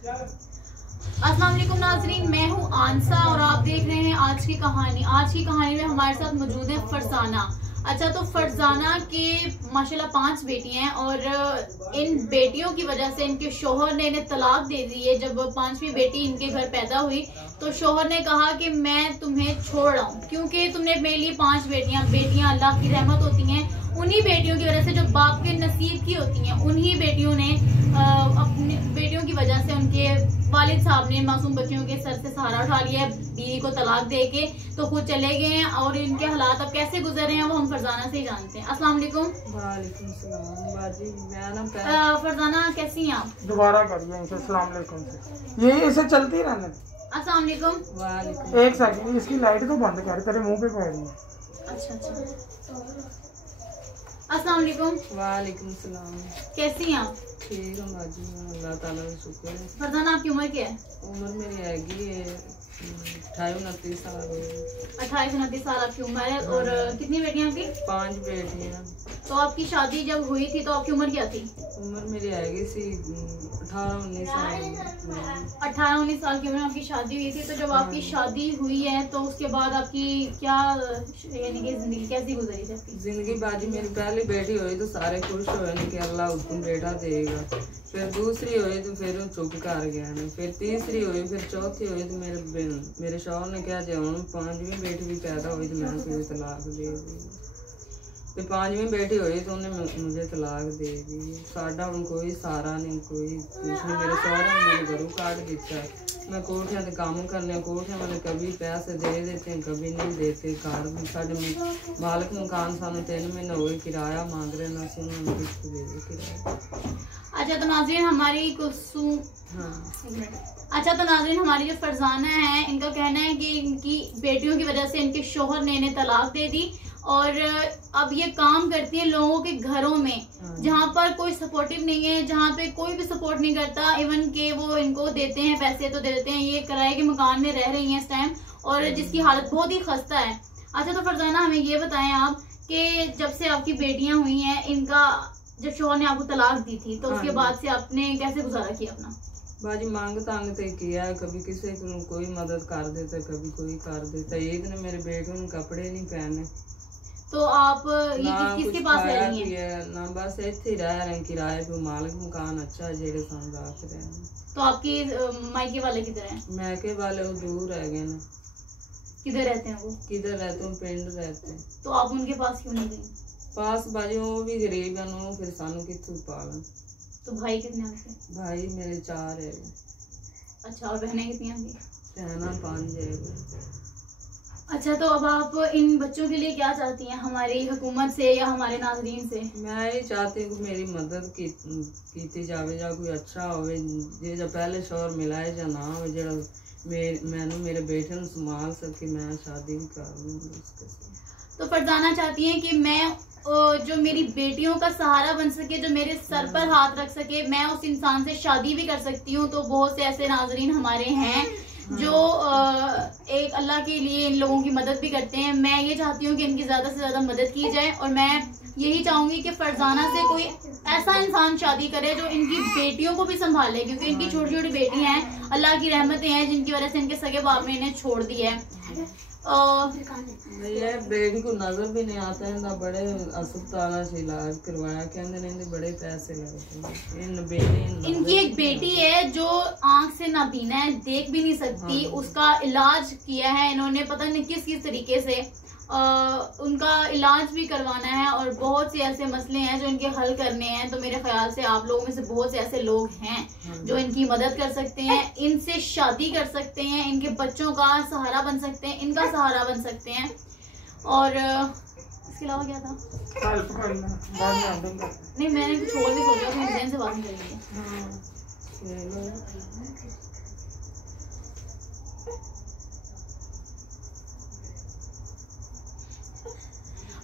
अस्सलाम वालेकुम नाज़रीन, मैं हूँ आंसा और आप देख रहे हैं आज की कहानी। आज की कहानी में हमारे साथ मौजूद है फरजाना। अच्छा, तो फरजाना के माशाल्लाह 5 बेटियां हैं और इन बेटियों की वजह से इनके शोहर ने इन्हें तलाक दे दी है। जब 5वीं बेटी इनके घर पैदा हुई तो शोहर ने कहा कि मैं तुम्हें छोड़ रहा हूँ, क्योंकि तुमने मेरे लिए 5 बेटियां अल्लाह की रहमत होती हैं। उन्हीं बेटियों की वजह से जो बाप के नसीब की होती हैं, उन्हीं बेटियों ने अपनी बेटियों की वजह से उनके वालिद साहब ने मासूम बच्चियों के सर से सहारा उठा लिया, बीवी को तलाक दे के तो खुद चले गए हैं। और इनके हालात अब कैसे गुजर रहे हैं वो हम फरजाना से ही जानते हैं। अस्सलाम वालेकुम। वालेकुम सलाम बाजी। फरजाना कैसी हैं आप? दोबारा करिए इनसे अस्सलाम वालेकुम से, ये इसे चलती रहने। अस्सलाम वालेकुम। वालेकुम। एक सेकंड, इसकी लाइट तो बंद कर, तेरे मुंह पे पड़ रही है। अच्छा। अस्सलाम वालेकुम। वालेकुम सलाम। कैसी हैं आप? ठीक हूँ बाजी, अल्लाह ताला का शुक्र है। फरजाना आपकी उम्र क्या है? उम्र मेरी हैगी 28-29 साल। 28-29 साल आपकी उम्र है। और कितनी बेटियां आपकी? 5 बेटियां। तो आपकी शादी जब हुई थी तो आपकी उम्र क्या थी? उम्र मेरी हैगी सी 18-19 साल। 18-19 साल की उम्र में आपकी शादी हुई थी। तो जब आपकी शादी हुई है तो उसके बाद आपकी क्या यानी कि जिंदगी कैसी गुजरी थी आपकी? जिंदगी बाजी, मेरी पहली बेटी हुई तो सारे खुश हुए कि अल्लाह उसको बेटा देगा। फिर दूसरी हुई तो फिर वो चुप कर गया ने। फिर तीसरी हुई, फिर चौथी हुई तो मेरे शौहर ने कहा जो हम 5वीं बेटी भी पैदा हुई तो मैं तुझे तलाक दे दी। तो 5वीं बेटी हुई तो उन्हें मुझे तलाक दे दी। साडा हम कोई सहारा नहीं, कोई कुछ नहीं। मेरे शौहर ने मेरे घरों काट दिता। मैं कोठियां से काम करने, कोठियां वाले कभी पैसे दे देते हैं कभी नहीं देते। घर भी साढ़े मालिक मकान सानू 3 महीने हो गए किराया मांग रहे ना, सुन किस्त दे किराया। अच्छा, तो नाज़रीन हमारी अच्छा तो नाज़रीन हमारी जो फरजाना है, इनका कहना है कि इनकी बेटियों की वजह से इनके शोहर ने इन्हें तलाक दे दी और अब ये काम करती हैं लोगों के घरों में जहाँ पर कोई सपोर्टिव नहीं है, जहाँ पे कोई भी सपोर्ट नहीं करता। इवन के वो इनको देते हैं पैसे तो दे देते हैं। ये किराए के मकान में रह रही हैं इस टाइम और जिसकी हालत बहुत ही खस्ता है। अच्छा, तो फरजाना हमें ये बताएं आप कि जब से आपकी बेटियां हुई हैं, इनका जब शोहर ने आपको तलाक दी थी तो उसके बाद से आपने कैसे गुजारा किया अपना? बाजी मांग तांग ते किया, कभी किसी को कोई मदद कर देता, कभी कोई कर देता। एक ने मेरे बेटे ने कपड़े नहीं पहने तो आप ये किसके पास रह रही हैं? ना बस इत्थे रह रहे हैं किराए पे। मालिक मकान अच्छा है जेड़े सन रख रहे हैं। तो आपकी मायके वाले किधर हैं? मैके वाले वो दूर है गए ना। किधर रहते हैं वो? किधर रहते हैं? पिंड रहते हैं। तो आप उनके पास क्यों नहीं गई? पास बाजी वो भी गरीब है ना, फिर सानू कित्थों पालन। तो भाई कितने आपके? भाई मेरे 4 है। अच्छा, और बहनें कितनी आपकी? बहना 5 है। अच्छा, तो अब आप इन बच्चों के लिए क्या चाहती हैं, हमारी हुकूमत से या हमारे नाज़रीन से? मैं ये चाहती हूँ कि मेरी मदद की जावे, या कोई अच्छा होवे जो पहले शौहर मिला है या ना हो जो मैंने मेरे बेटे को संभाल सके, मैं शादी भी कर लूँ उसके साथ। तो फरजाना चाहती हैं कि मैं जो मेरी बेटियों का सहारा बन सके, जो मेरे सर पर हाथ रख सके, मैं उस इंसान से शादी भी कर सकती हूँ। तो बहुत से ऐसे नाज़रीन हमारे हैं जो एक अल्लाह के लिए इन लोगों की मदद भी करते हैं। मैं ये चाहती हूँ कि इनकी ज़्यादा से ज़्यादा मदद की जाए और मैं यही चाहूँगी कि फरजाना से कोई ऐसा इंसान शादी करे जो इनकी बेटियों को भी संभाले, क्योंकि इनकी छोटी छोटी बेटियाँ हैं, अल्लाह की रहमतें हैं जिनकी वजह से इनके सगे बाप ने इन्हें छोड़ दिया है। ये बेटी को नजर भी नहीं आता है ना, बड़े अस्पताल से इलाज करवाया, कहते नहीं बड़े पैसे लगते हैं। इनकी एक बेटी है जो आंख से नाबीना है, देख भी नहीं सकती। उसका इलाज किया है इन्होंने, पता नहीं किस तरीके से उनका इलाज भी करवाना है और बहुत से ऐसे मसले हैं जो इनके हल करने हैं। तो मेरे ख्याल से आप लोगों में से बहुत से ऐसे लोग हैं जो इनकी मदद कर सकते हैं, इनसे शादी कर सकते हैं, इनके बच्चों का सहारा बन सकते हैं, इनका सहारा बन सकते हैं। और इसके अलावा क्या था? नहीं, मैंने कुछ और भी सोचा कि इंजन से बात नहीं करेंगे।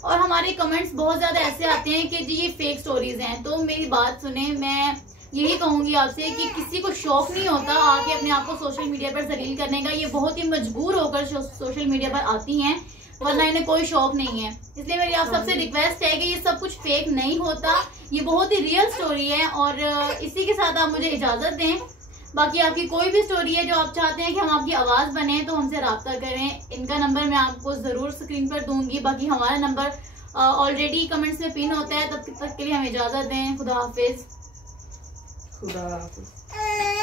और हमारे कमेंट्स बहुत ज्यादा ऐसे आते हैं कि जी ये फेक स्टोरीज हैं। तो मेरी बात सुने, मैं यही कहूंगी आपसे कि किसी को शौक नहीं होता आके अपने आप को सोशल मीडिया पर जलील करने का। ये बहुत ही मजबूर होकर सोशल मीडिया पर आती हैं, वरना इन्हें कोई शौक नहीं है। इसलिए मेरी आप सबसे रिक्वेस्ट है कि ये सब कुछ फेक नहीं होता, ये बहुत ही रियल स्टोरी है। और इसी के साथ आप मुझे इजाजत दें। बाकी आपकी कोई भी स्टोरी है जो आप चाहते हैं कि हम आपकी आवाज बने तो हमसे राब्ता करें। इनका नंबर मैं आपको जरूर स्क्रीन पर दूंगी। बाकी हमारा नंबर ऑलरेडी कमेंट्स में पिन होता है। तब तक के लिए हमें इजाजत दें। खुदा हाफिज। खुदा हाफिज।